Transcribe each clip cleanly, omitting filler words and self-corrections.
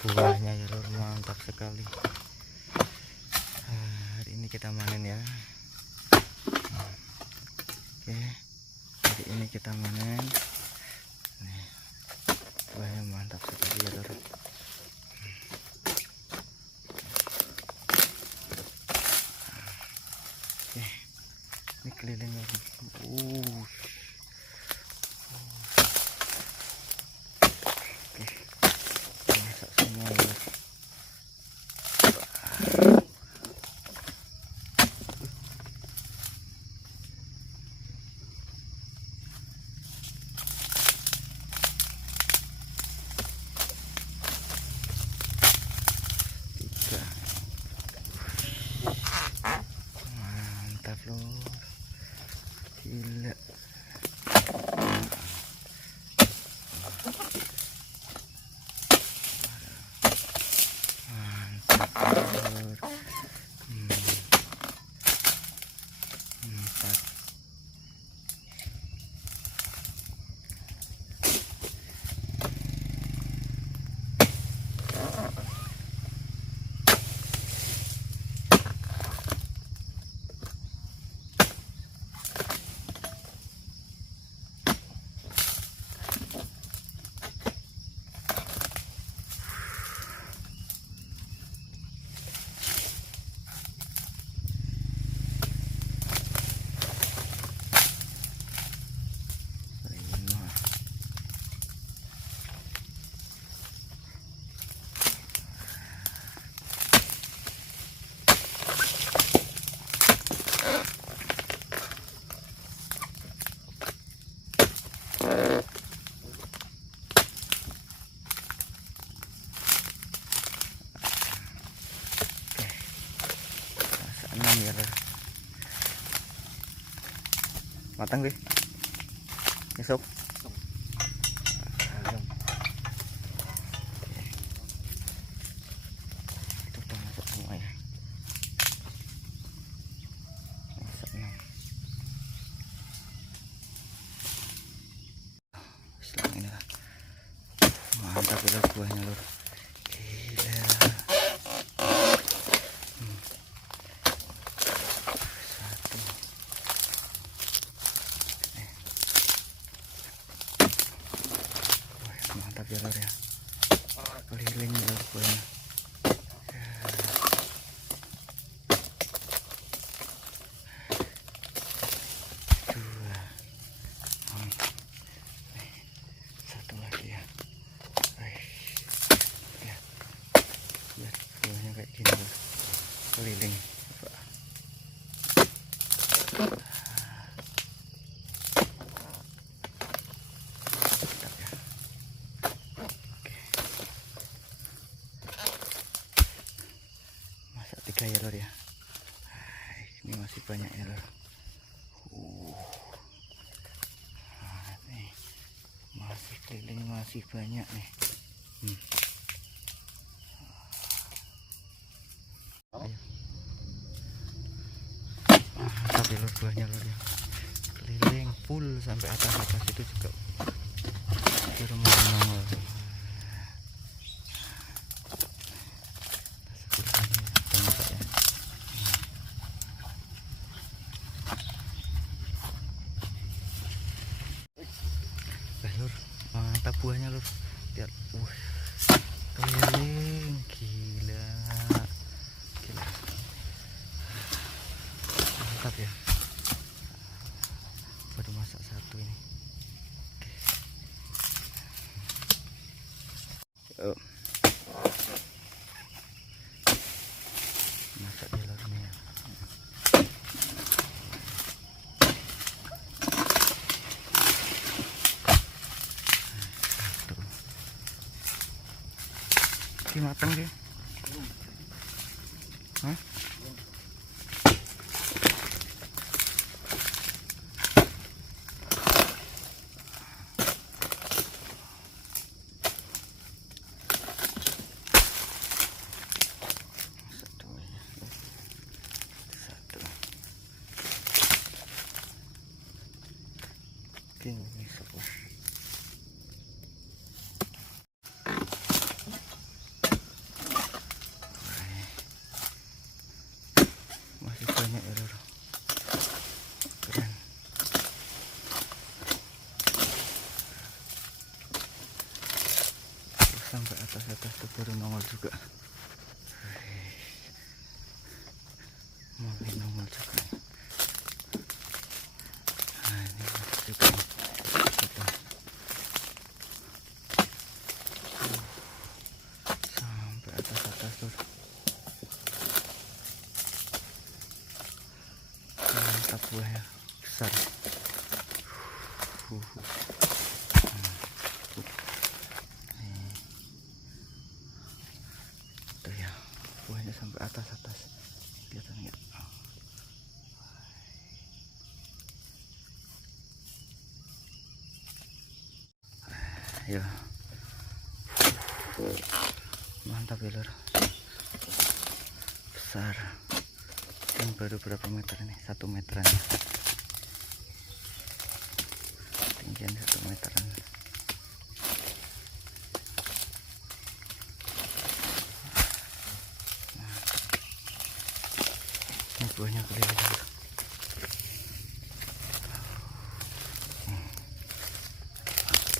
buahnya ya lur, mantap sekali. Hari ini kita manen ya. Oke, hari ini kita manen. Nih, buahnya mantap sekali ya lur. Oke, ini keliling lagi. Oke, masak semua ya lur. Mantap lur, gila. Mantap lur. Empat. Enam ya lur. Matang deh. Besok. Itu udah masak semua ya. Masak 6. Selang ini lah. Mantap ya buahnya lur. Gila. Mantap ya lur ya, keliling ya lur buahnya. Dua. Satu lagi ya. Lihat buahnya kayak gini lur, keliling. Tiga ya lor ya. Ini masih banyak ya lor. Nih masih keliling, masih banyak nih. Mantap ya lor buahnya lor ya, keliling full sampai atas itu juga di rumah lor. Lur, mantap buahnya lur. Lihat, keliling, gila, gila, mantap ya. Baru masak satu ini. Oke. Masak di lurnya ya. Ini matang dia. Hah? Oke, besok lah. baru nongol juga. Mulai nongol juga. Nah, ini juga kita sampai atas tuh. Mantap buahnya, besar. Tuh ya, buahnya sampai atas kelihatan nggak? Ya, mantap ya lor, besar. Dan baru berapa meter nih? 1 meteran, tinggian 1 meteran. Ini buahnya kelihatan.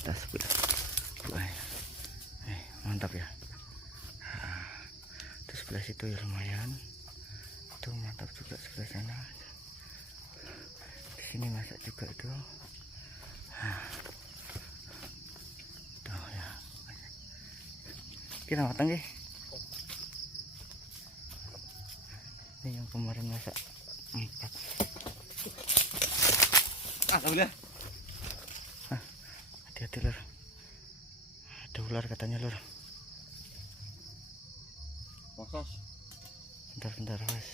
Kita sebelah buahnya. Mantap ya. Terus sebelah situ ya lumayan. Tuh mantap juga sebelah sana. Di sini masak juga tuh. Tuh ya. Kita matang ya. Ini yang kemarin masak 4. Udah. Hati-hati lor. Ada ular katanya lor. Posos. Bentar mas.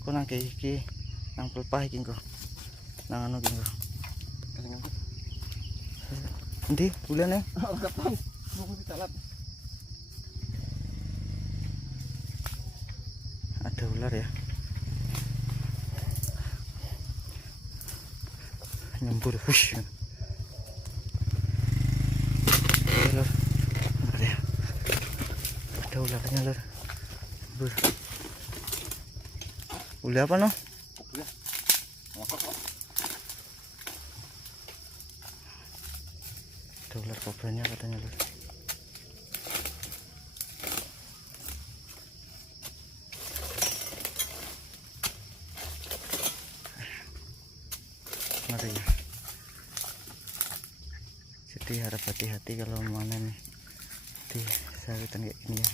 Kok nang iki nang pelepah iki kok. Nang anu iki kok. Endi ulane? Ora ketang. Mau ditalat. Ada ular ya. Nyembur hush. Lor. Bentar ya. Ada ularnya lor. Nyembur. Ular apa no? Udah. Ngokok kok. Ada ular kobranya katanya lor. Ngeri ya. Jadi harap hati-hati kalau manen di sawitan kayak gini ya.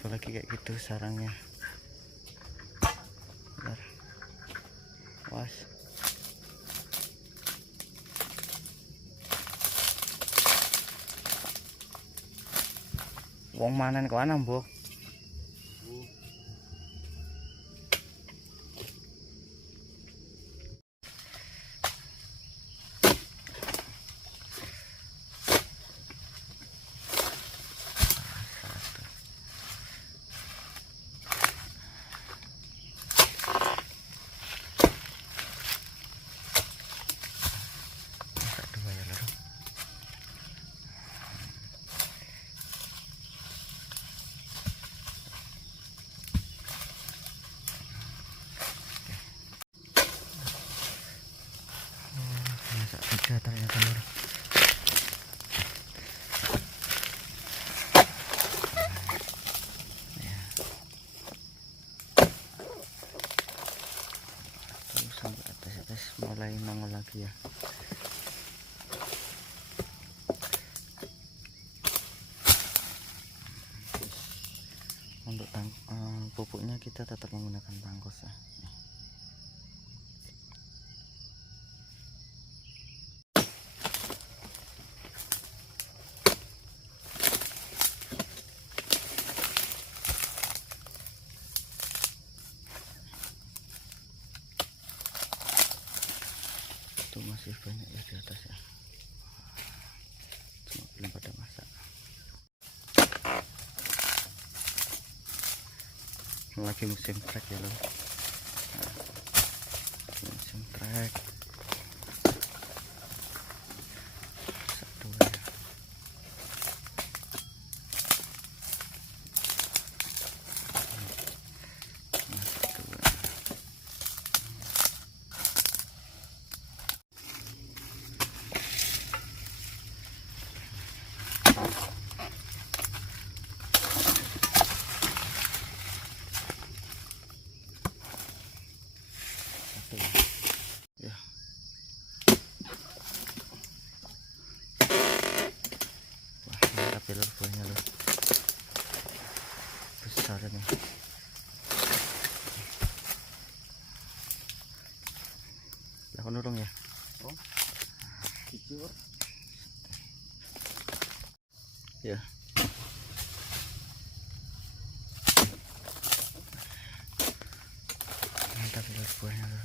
Apalagi kayak gitu sarangnya. Bentar. Was. Wong manen ke mana, Mbok? Ada ternyata lor. Ya. Terus sampai atas mulai nongol lagi ya. Untuk pupuknya kita tetap menggunakan tangkos ya. Itu masih banyak ya di atas ya, cuma belum pada masak. Lagi musim trek ya loh. Musim trek. Satu ya. penuh dong ya. Oh. Jujur. Ya. Mantap lur buahnya lur.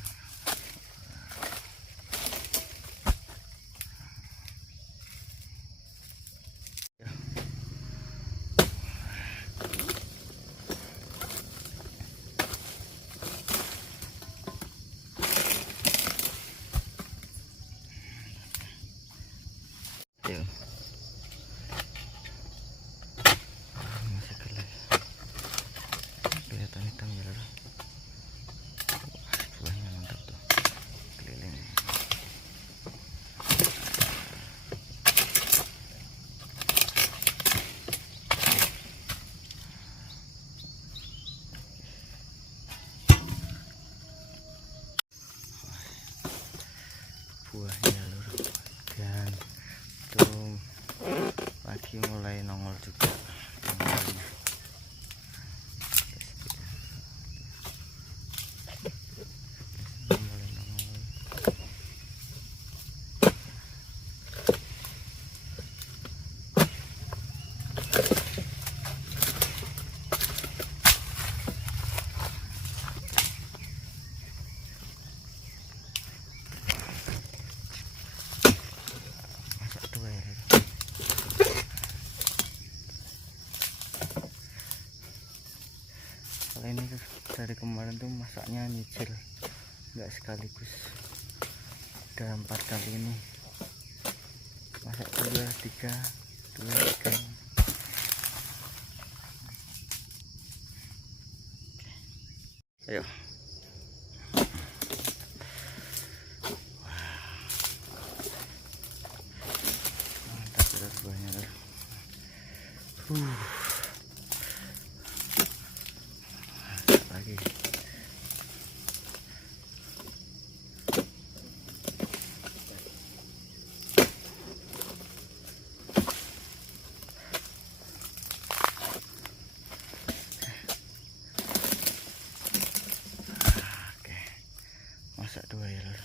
Ya. Ya. Masih kelihatan hitam ya lur. Buahnya mantap tuh, keliling. Buahnya lur, dan tuh lagi mulai nongol juga nongolnya. Mulai nongol. Masak dua ya lur. Kalau ini tuh dari kemarin tuh masaknya nyicil, nggak sekaligus. Udah 4 kali ini masak 2, 3. Ayo. Mantap lur buahnya lur. Lagi. Oke. Masak 2 ya lur.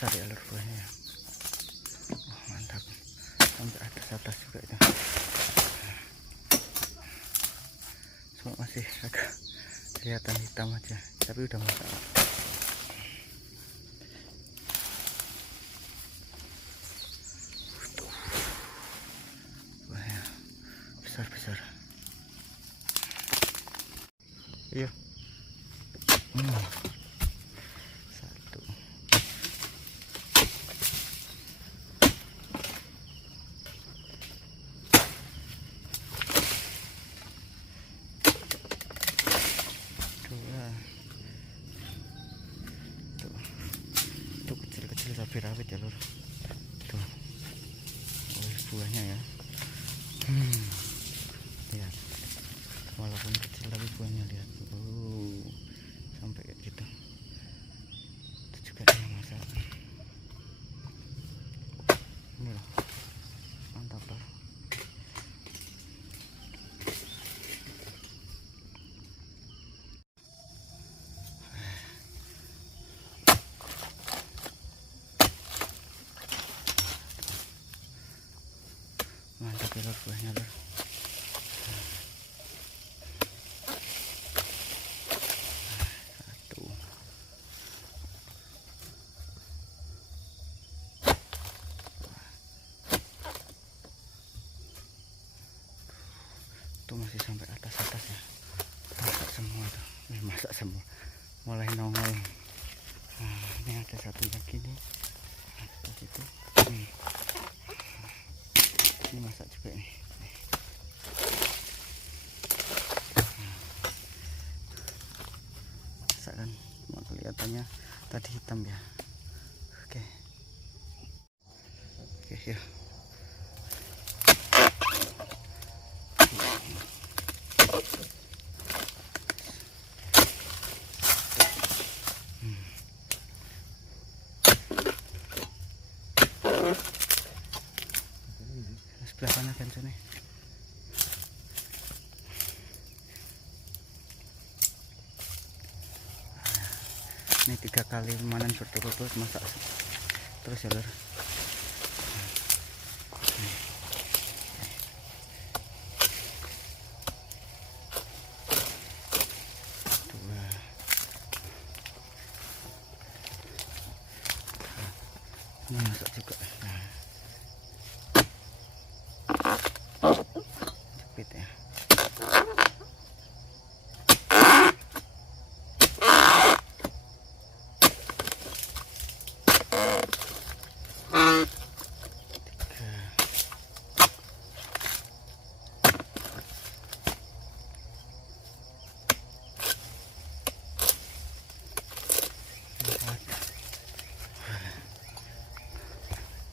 Besar ya lur buahnya. Oh, mantap, sampai atas juga itu. Cuma masih agak kelihatan hitam aja, tapi udah masak. Tuh, buahnya besar. Iya. Satu. Dua. Tuh kecil-kecil tapi rawit ya lur. Tuh. Oh, buahnya ya. Lihat. Walaupun kecil tapi buahnya lihat. Sampai kayak gitu. Itu juga dia masak. Ini loh. Mantap lur. Mantap ya lur buahnya lur. Satu. Tuh masih sampai atas ya. Masak semua tuh. Masak semua. Mulai nongol. Nah, ini ada satu lagi nih. Ada situ. Ini masak juga nih. Masak kan, cuma kelihatannya tadi hitam ya. Oke, ya. Ini 3 kali memanen berturut-turut, masak terus ya lur. Dua. Ini masak juga. Nah. Jepit ya.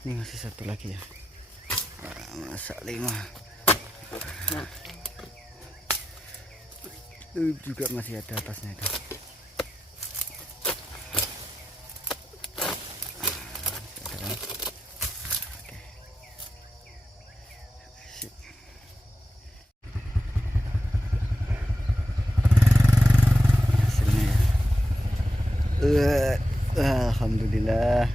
Ini masih satu lagi ya. Masak 5. Juga masih ada atasnya itu. Masih ada kan? Oke. Sip. Hasilnya ya. Alhamdulillah.